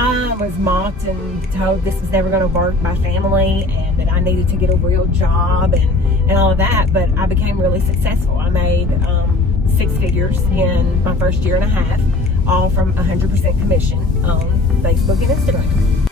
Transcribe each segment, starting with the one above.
I was mocked and told this was never going to work by family and that I needed to get a real job and all of that. But I became really successful. I made 6 figures in my first year and a half, all from 100% commission on Facebook and Instagram.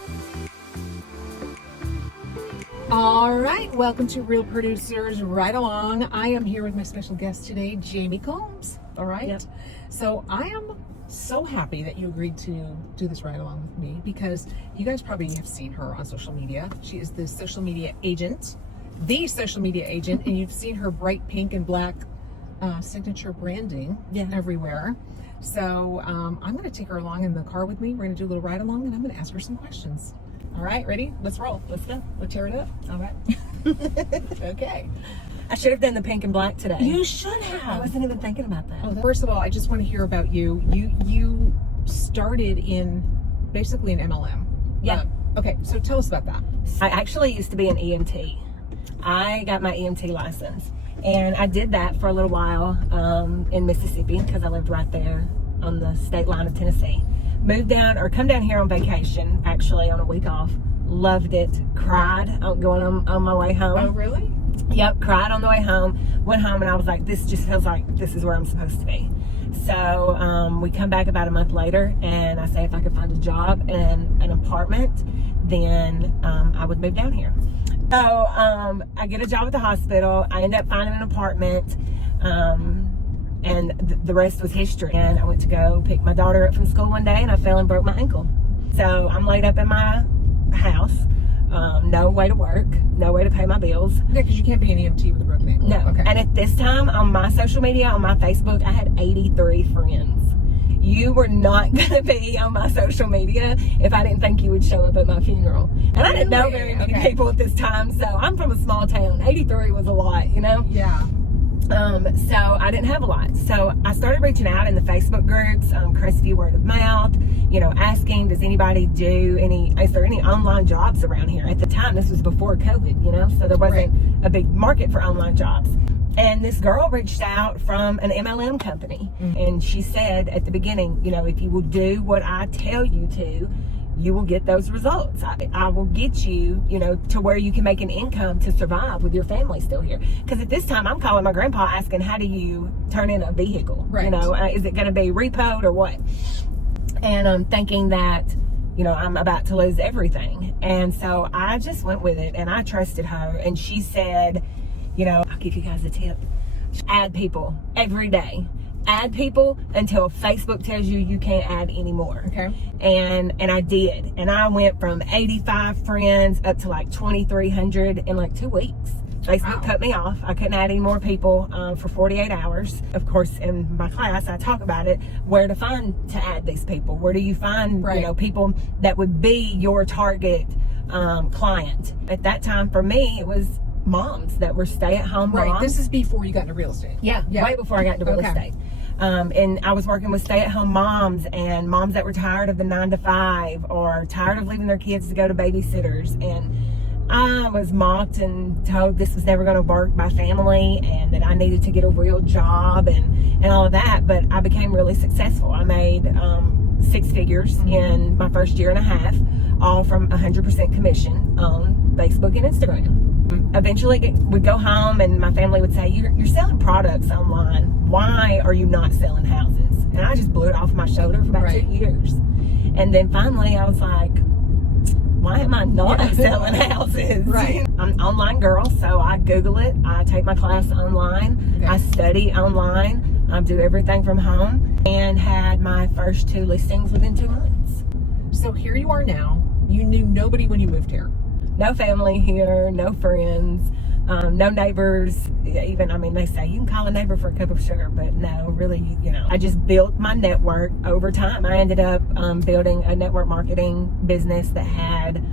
All right, welcome to Real Producers Right Along. I am here with my special guest today, Jamie Combs. All right. Yep. So I am so happy that you agreed to do this ride along with me, because you guys probably have seen her on social media. She is the social media agent, and you've seen her bright pink and black signature branding everywhere. So I'm going to take her along in the car with me. We're going to do a little ride along, and I'm going to ask her some questions. All right, ready? Let's roll. Let's go. Let's tear it up. All right. Okay. I should have done the pink and black today. You should have. I wasn't even thinking about that. First of all, I just want to hear about you. You started in basically an MLM. Yeah. Okay, so tell us about that. I actually used to be an EMT. I got my EMT license, and I did that for a little while in Mississippi because I lived right there on the state line of Tennessee. Moved down or come down here on vacation, actually on a week off. Loved it. Cried going on my way home. Oh, really? Yep, cried on the way home. Went home and I was like, this just feels like this is where I'm supposed to be. So we come back about a month later, and I say if I could find a job and an apartment, then I would move down here. So I get a job at the hospital. I end up finding an apartment, and the rest was history. And I went to go pick my daughter up from school one day, and I fell and broke my ankle. So I'm laid up in my house. No way to work, no way to pay my bills. Yeah, because you can't be an EMT with a broken ankle. No. Okay. And at this time on my social media, on my Facebook, I had 83 friends. You were not going to be on my social media if I didn't think you would show up at my funeral. And I didn't know very many people at this time, so I'm from a small town. 83 was a lot, you know? Yeah. So I didn't have a lot. So I started reaching out in the Facebook groups, Crestview Word of Mouth, asking, is there any online jobs around here? At the time, this was before COVID, so there wasn't a big market for online jobs. And this girl reached out from an MLM company, and she said at the beginning, if you will do what I tell you to, you will get those results. I will get you, to where you can make an income to survive with your family still here. Because at this time, I'm calling my grandpa asking, how do you turn in a vehicle? Right. Is it going to be repoed or what? And I'm thinking that, I'm about to lose everything. And so I just went with it, and I trusted her. And she said, I'll give you guys a tip. Add people every day. Add people until Facebook tells you can't add anymore. Okay. And I did. And I went from 85 friends up to like 2,300 in like 2 weeks. Facebook cut me off. I couldn't add any more people for 48 hours. Of course, in my class, I talk about it, where to add these people. Where do you find, people that would be your target client? At that time, for me, it was moms that were stay-at-home moms. Right. This is before you got into real estate. Yeah, way before I got into real estate. And I was working with stay-at-home moms and moms that were tired of the 9 to 5 or tired of leaving their kids to go to babysitters. And I was mocked and told this was never going to work by family and that I needed to get a real job and all of that. But I became really successful. I made 6 figures in my first year and a half, all from 100% commission on Facebook and Instagram. Eventually would go home and my family would say, you're selling products online. Why are you not selling houses? And I just blew it off my shoulder for about 2 years. And then finally I was like, why am I not selling houses? Right. I'm an online girl, so I Google it. I take my class online. Okay. I study online. I do everything from home, and had my first 2 listings within 2 months. So here you are now. You knew nobody when you moved here. No family here, no friends, no neighbors. Even, they say you can call a neighbor for a cup of sugar, but no, really, I just built my network over time. I ended up building a network marketing business that had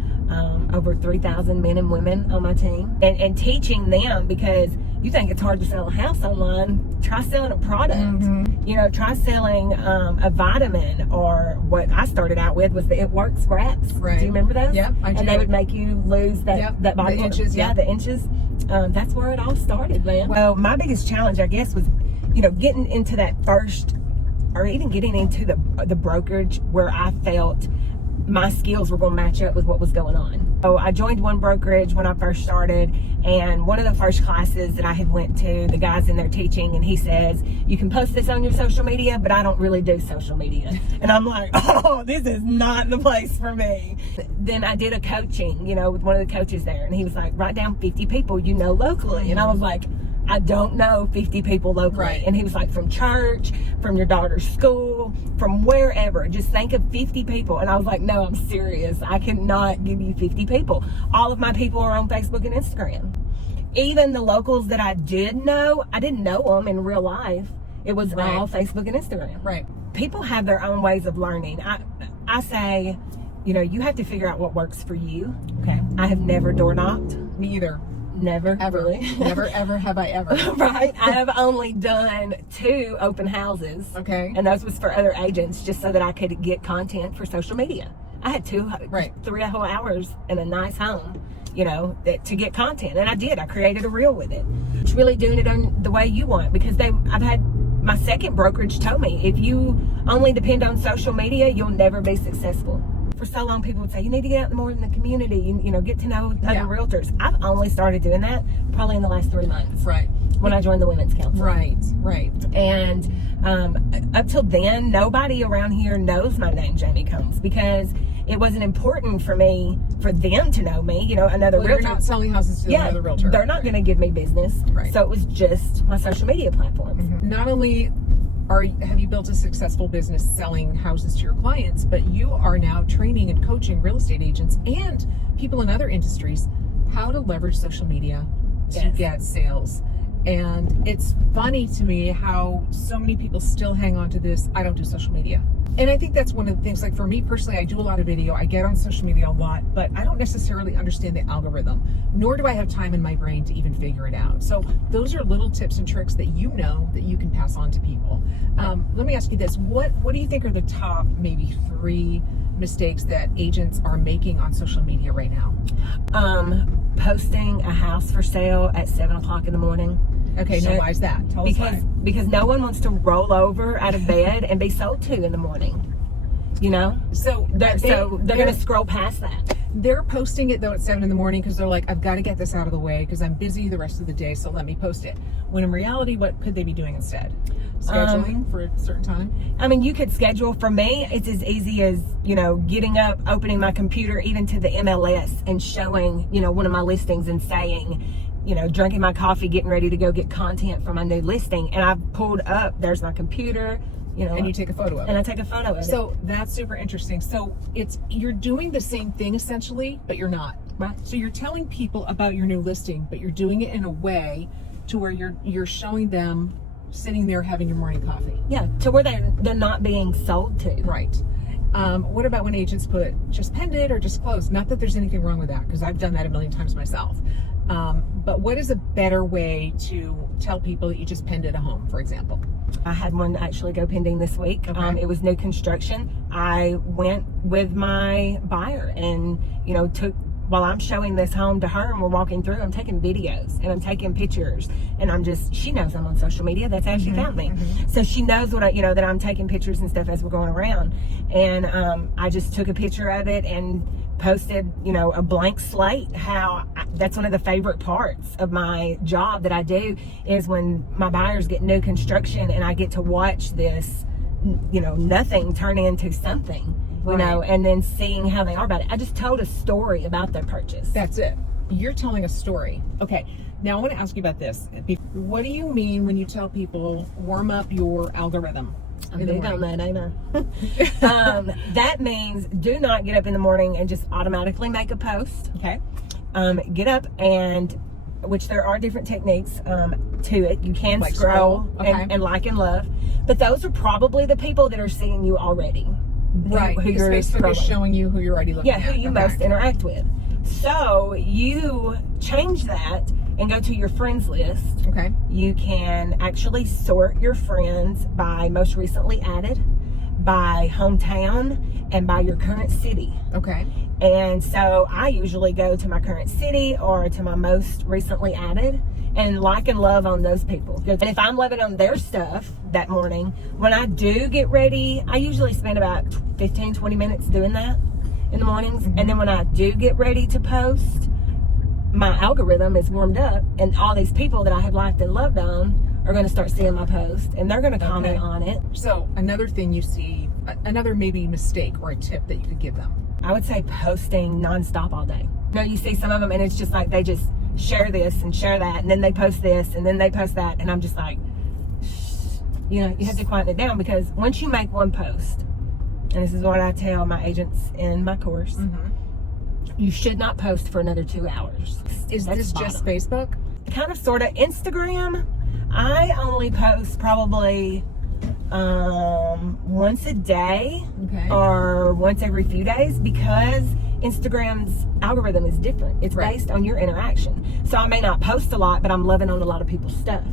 over 3,000 men and women on my team, and teaching them, because you think it's hard to sell a house online, try selling a product. Try selling a vitamin, or what I started out with was the It Works wraps. Right. Do you remember those? Yep, I do. And they would make you lose that body the inches. Yeah, the inches. That's where it all started, man. Well, my biggest challenge, I guess, was, getting into that first, or even getting into the brokerage where I felt my skills were going to match up with what was going on. So I joined one brokerage when I first started, and one of the first classes that I had went to, the guy's in there teaching, and he says, you can post this on your social media, but I don't really do social media. And I'm like, oh, this is not the place for me. Then I did a coaching, you know, with one of the coaches there, and he was like, write down 50 people you know locally. And I was like, I don't know 50 people locally. Right. And he was like, from church, from your daughter's school, from wherever, just think of 50 people. And I was like, no, I'm serious. I cannot give you 50 people. All of my people are on Facebook and Instagram. Even the locals that I did know, I didn't know them in real life. It was all Facebook and Instagram. Right. People have their own ways of learning. I say, you know, you have to figure out what works for you. Okay. I have never door knocked. Me either. Never. Ever. Really. Never, ever have I ever. Right. I have only done 2 open houses. Okay. And those was for other agents, just so that I could get content for social media. I had 3 whole hours in a nice home, you know, to get content. And I did. I created a reel with it. It's really doing it on the way you want, because I've had my second brokerage told me, if you only depend on social media, you'll never be successful. For so long, people would say, you need to get out more in the community, you know, get to know other realtors. I've only started doing that probably in the last 3 months. Right. When I joined the Women's Council. Right. Right. And up till then, nobody around here knows my name, Jamie Combs, because it wasn't important for me, for them to know me, you know, another realtor. You're not selling houses to another realtor. They're not going to give me business. Right. So it was just my social media platforms. Mm-hmm. Not only have you built a successful business selling houses to your clients, but you are now training and coaching real estate agents and people in other industries how to leverage social media to get sales. And it's funny to me how so many people still hang on to this, I don't do social media. And I think that's one of the things, like for me personally, I do a lot of video, I get on social media a lot, but I don't necessarily understand the algorithm, nor do I have time in my brain to even figure it out. So those are little tips and tricks that you know that you can pass on to people. Let me ask you this, what do you think are the top maybe 3 mistakes that agents are making on social media right now? Posting a house for sale at 7 o'clock in the morning. Okay, now why is that? Tell us why. Because no one wants to roll over out of bed and be sold to in the morning. You know? So they're going to scroll past that. They're posting it though at 7 in the morning because they're like, I've got to get this out of the way because I'm busy the rest of the day, so let me post it. When in reality, what could they be doing instead? Scheduling for a certain time? I mean, you could schedule. For me, it's as easy as, you know, getting up, opening my computer, even to the MLS, and showing, you know, one of my listings and saying, you know, drinking my coffee, getting ready to go get content for my new listing. And I've pulled up, there's my computer, you know. And you take a photo of it. And I take a photo of it. So that's super interesting. So you're doing the same thing essentially, but you're not. Right. So you're telling people about your new listing, but you're doing it in a way to where you're showing them sitting there having your morning coffee. Yeah, to where they're not being sold to. Right. What about when agents put just pended or just closed? Not that there's anything wrong with that, because I've done that a million times myself. But what is a better way to tell people that you just pended a home, for example? I had one actually go pending this week. Okay. It was new construction. I went with my buyer and, you know, while I'm showing this home to her and we're walking through, I'm taking videos and I'm taking pictures, and she knows I'm on social media. That's how she found me. Mm-hmm. So she knows that I'm taking pictures and stuff as we're going around. And I just took a picture of it and posted, you know, a blank slate. That's one of the favorite parts of my job that I do, is when my buyers get new construction and I get to watch this, you know, nothing turn into something. You know, and then seeing how they are about it. I just told a story about their purchase. That's it. You're telling a story. Okay. Now I want to ask you about this. What do you mean when you tell people warm up your algorithm? I'm big on that, ain't I? That means do not get up in the morning and just automatically make a post. Okay. Get up, and which there are different techniques to it. You can like scroll okay. and like and love, but those are probably the people that are seeing you already. Right, who you're Facebook is showing you who you're already looking at. Yeah, who you most interact with. So you change that and go to your friends list. Okay. You can actually sort your friends by most recently added, by hometown, and by your current city. Okay. And so I usually go to my current city or to my most recently added and like and love on those people. And if I'm loving on their stuff that morning, when I do get ready, I usually spend about 15-20 minutes doing that. in the mornings. And then when I do get ready to post, my algorithm is warmed up, and all these people that I have liked and loved on are going to start seeing my post, and they're going to comment on it. So another thing you see, another maybe mistake or a tip that you could give them. I would say posting nonstop all day. You see some of them, and it's just like they just share this and share that, and then they post this, and then they post that, and I'm just like, you have to quiet it down, because once you make one post, and this is what I tell my agents in my course, you should not post for another 2 hours. Is this just Facebook? Kind of, sort of. Instagram, I only post probably once a day or once every few days, because Instagram's algorithm is different. It's based on your interaction. So I may not post a lot, but I'm loving on a lot of people's stuff.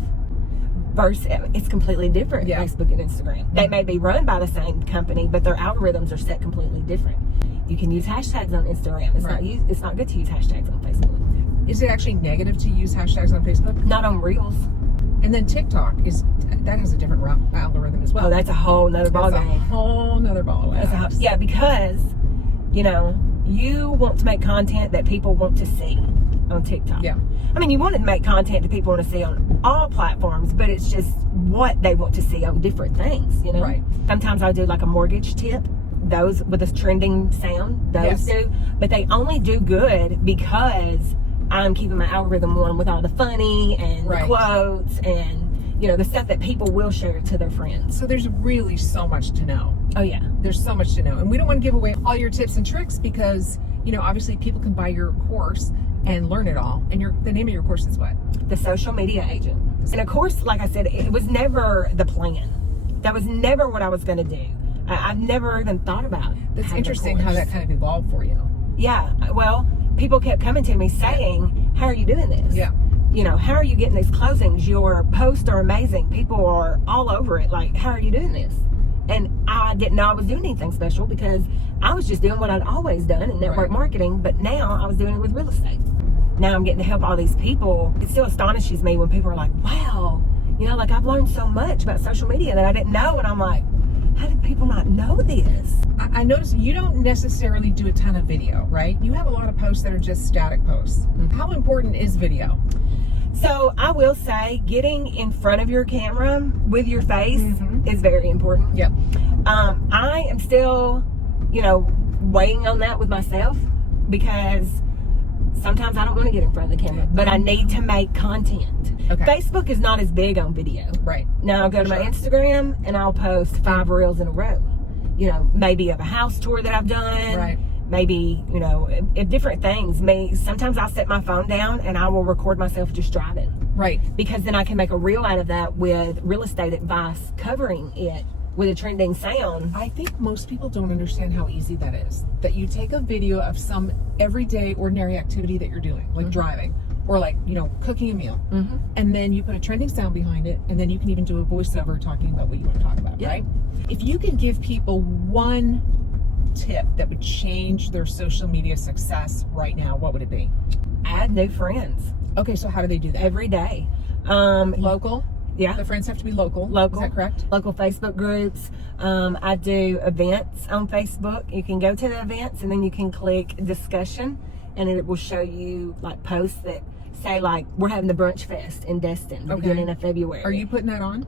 Versus, it's completely different. Facebook and Instagram. They may be run by the same company, but their algorithms are set completely different. You can use hashtags on Instagram. It's not good to use hashtags on Facebook. Is it actually negative to use hashtags on Facebook? Not on Reels. And then TikTok has a different algorithm as well. Oh, that's a whole nother ballgame. That's a whole nother ballgame. Yeah, because you want to make content that people want to see on TikTok. Yeah. I mean, you want to make content that people want to see on all platforms, but it's just what they want to see on different things, Right. Sometimes I do like a mortgage tip, those with a trending sound, those do, but they only do good because I'm keeping my algorithm on with all the funny and the quotes and the stuff that people will share to their friends. So there's really so much to know. Oh yeah, there's so much to know, and we don't want to give away all your tips and tricks, because obviously people can buy your course and learn it all. And the name of your course is what? The Social Media Agent. And of course, like I said, it was never the plan. That was never what I was going to do. I've never even thought about it. That's interesting how that kind of evolved for you. Yeah. Well, people kept coming to me saying, how are you doing this? Yeah. How are you getting these closings? Your posts are amazing. People are all over it. Like, how are you doing this? And I didn't know I was doing anything special, because I was just doing what I'd always done in network marketing, but now I was doing it with real estate. Now I'm getting to help all these people. It still astonishes me when people are like, wow, like I've learned so much about social media that I didn't know. And I'm like, how did people not know this? I noticed you don't necessarily do a ton of video, right? You have a lot of posts that are just static posts. How important is video? So I will say, getting in front of your camera with your face is very important. Yep. I am still, waiting on that with myself, because sometimes I don't want to get in front of the camera, but I need to make content. Okay. Facebook is not as big on video. Right. Now I'll go to my Instagram and I'll post 5 reels in a row. Maybe of a house tour that I've done. Right. Maybe, different things. Sometimes I'll set my phone down and I will record myself just driving. Right. Because then I can make a reel out of that with real estate advice covering it with a trending sound. I think most people don't understand how easy that is. That you take a video of some everyday, ordinary activity that you're doing, like driving, or like, cooking a meal. And then you put a trending sound behind it, and then you can even do a voiceover talking about what you want to talk about, right? If you can give people one tip that would change their social media success right now, what would it be? Add new friends. Okay, so how do they do that? Every day. Local? Yeah. The friends have to be local. Local. Is that correct? Local Facebook groups. I do events on Facebook. You can go to the events and then you can click discussion, and it will show you like posts that say like, we're having the brunch fest in Destin beginning of February. Are you putting that on?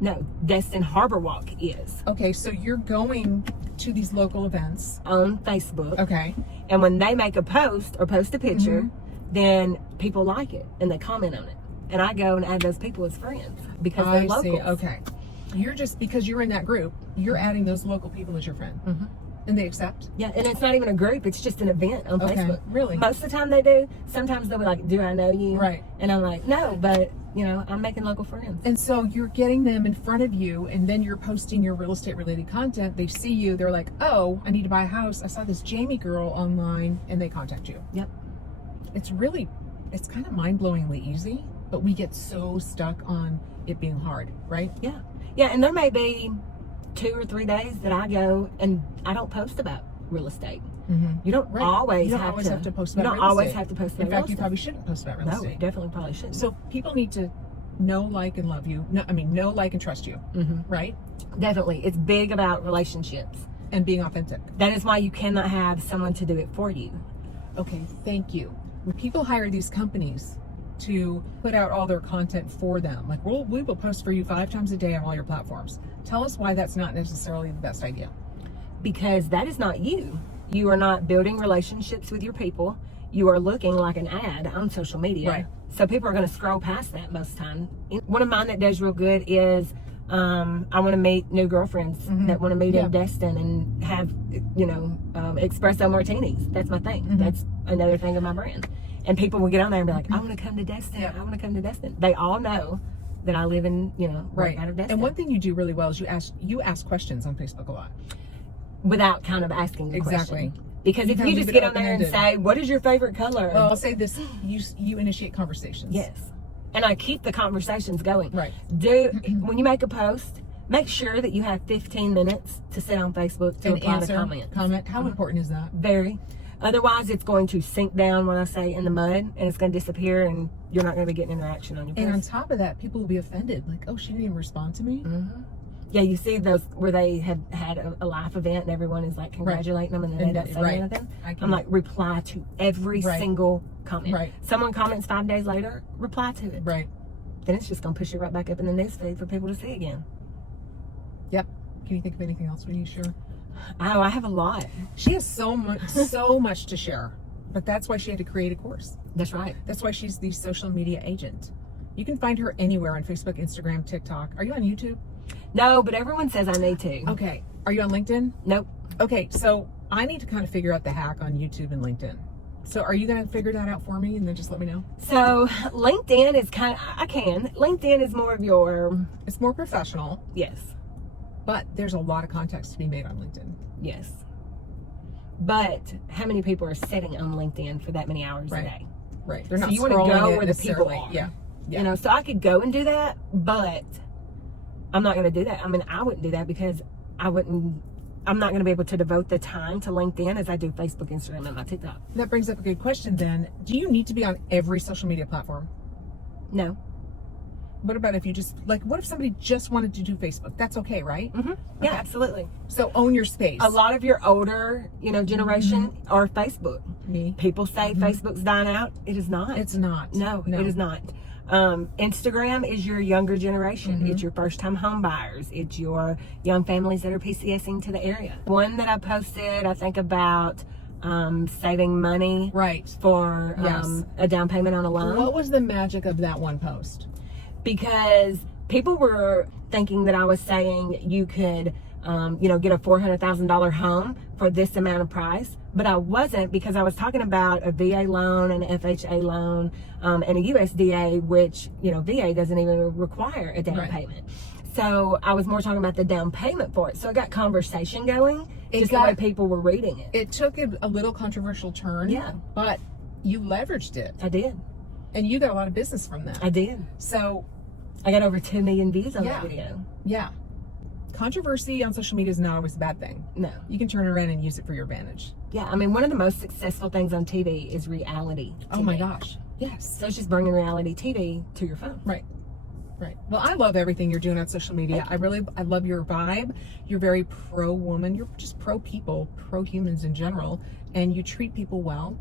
No, Destin Harbor Walk is. Okay, so you're going to these local events on Facebook. Okay. And when they make a post or post a picture, then people like it and they comment on it. And I go and add those people as friends because they're locals. See. Okay. You're just, because you're in that group, you're adding those local people as your friend. And they accept? Yeah, and it's not even a group. It's just an event on Facebook. Really? Most of the time they do. Sometimes they'll be like, do I know you? Right. And I'm like, no, but, I'm making local friends. And so you're getting them in front of you, and then you're posting your real estate related content. They see you. They're like, oh, I need to buy a house. I saw this Jamie girl online, and they contact you. Yep. It's kind of mind-blowingly easy, but we get so stuck on it being hard, right? Yeah. Yeah, and there may be 2 or 3 days that I go and I don't post about real estate. Mm-hmm. You don't always have to post about real estate. You don't always have to post about real estate. In fact, you estate. probably shouldn't post about real estate. No, you definitely probably shouldn't. So people need to know, like, and love you. Know, like, and trust you, right? Definitely. It's big about relationships. And being authentic. That is why you cannot have someone to do it for you. Okay, thank you. When people hire these companies to put out all their content for them, like we will post for you 5 times a day on all your platforms. Tell us why that's not necessarily the best idea. Because that is not you. You are not building relationships with your people. You are looking like an ad on social media. Right. So people are going to scroll past that most of the time. One of mine that does real good is I want to meet new girlfriends that want to meet in Destin and have, espresso martinis. That's my thing. That's another thing of my brand. And people will get on there and be like, I want to come to Destin. I want to come to Destin. They all know that I live in, right out of Destin. And one thing you do really well is you ask questions on Facebook a lot. Without kind of asking the Exactly. question. Because if you just get on there and say, what is your favorite color? Well, I'll say this, you initiate conversations. Yes. And I keep the conversations going. Right. When you make a post, make sure that you have 15 minutes to sit on Facebook to reply to comments. How important is that? Very. Otherwise, it's going to sink down, when I say, in the mud, and it's going to disappear, and you're not going to be getting interaction on your post. And on top of that, people will be offended. Like, oh, she didn't even respond to me? Yeah, you see those where they have had a live event and everyone is like congratulating them and then they don't say anything. I'm like, reply to every single comment. Right. Someone comments 5 days later, reply to it. Right. Then it's just going to push it right back up in the newsfeed for people to see again. Yep. Can you think of anything else? Are you sure? Oh, I have a lot. She has so much to share. But that's why she had to create a course. That's right. That's why she's the social media agent. You can find her anywhere on Facebook, Instagram, TikTok. Are you on YouTube? No, but everyone says I need to. Okay. Are you on LinkedIn? Nope. Okay, so I need to kind of figure out the hack on YouTube and LinkedIn. So are you going to figure that out for me and then just let me know? So LinkedIn is LinkedIn is more of your... It's more professional. Yes. But there's a lot of contacts to be made on LinkedIn. Yes. But how many people are sitting on LinkedIn for that many hours a day? Right. They're not so you want to go where the people are. Yeah. So I could go and do that, but I'm not going to do that. I mean, I wouldn't do that because I'm not going to be able to devote the time to LinkedIn as I do Facebook, Instagram, and my TikTok. That brings up a good question then. Do you need to be on every social media platform? No. What about if you just, what if somebody just wanted to do Facebook? That's okay, right? Yeah, absolutely. So own your space. A lot of your older, generation are Facebook. Me. People say Facebook's dying out. It is not. It's not. No, it is not. Instagram is your younger generation. It's your first time home buyers. It's your young families that are PCSing to the area. One that I posted, I think about saving money for a down payment on a loan. What was the magic of that one post? Because people were thinking that I was saying you could, get a $400,000 home for this amount of price. But I wasn't, because I was talking about a VA loan, an FHA loan, and a USDA, which, VA doesn't even require a down payment. So I was more talking about the down payment for it. So it got conversation going, the way people were reading it. It took a little controversial turn. Yeah. But you leveraged it. I did. And you got a lot of business from that. I did. So I got over 2 million views on that video. Yeah. Controversy on social media is not always a bad thing. No. You can turn it around and use it for your advantage. Yeah, I mean, one of the most successful things on TV is reality TV. Oh my gosh. Yes. So it's just bringing reality TV to your phone. Right. Well, I love everything you're doing on social media. I love your vibe. You're very pro-woman. You're just pro-people, pro-humans in general. And you treat people well.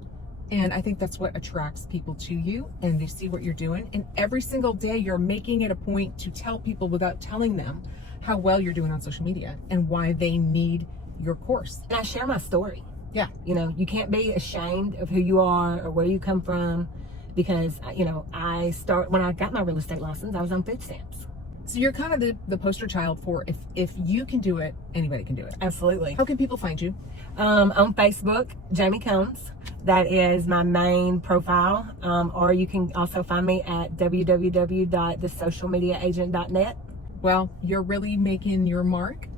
And I think that's what attracts people to you, and they see what you're doing. And every single day you're making it a point to tell people without telling them how well you're doing on social media and why they need your course. And I share my story. Yeah. You can't be ashamed of who you are or where you come from, because, when I got my real estate license, I was on food stamps. So you're kind of the poster child for if you can do it, anybody can do it. Absolutely. How can people find you? On Facebook, Jamie Combs. That is my main profile. Or you can also find me at www.thesocialmediaagent.net. Well, you're really making your mark,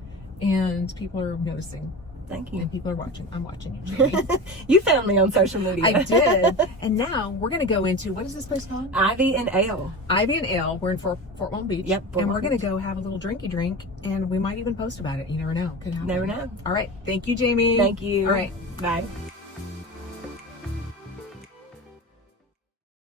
and people are noticing. Thank you. And people are watching. I'm watching you, Jamie. You found me on social media. I did. And now we're going to go into, what is this place called? Ivy and Ale. Ivy and Ale. We're in Fort Walton Beach. Yep. And we're going to go have a little drinky drink, and we might even post about it. You never know. Could happen. Never know. All right. Thank you, Jamie. Thank you. All right. Bye.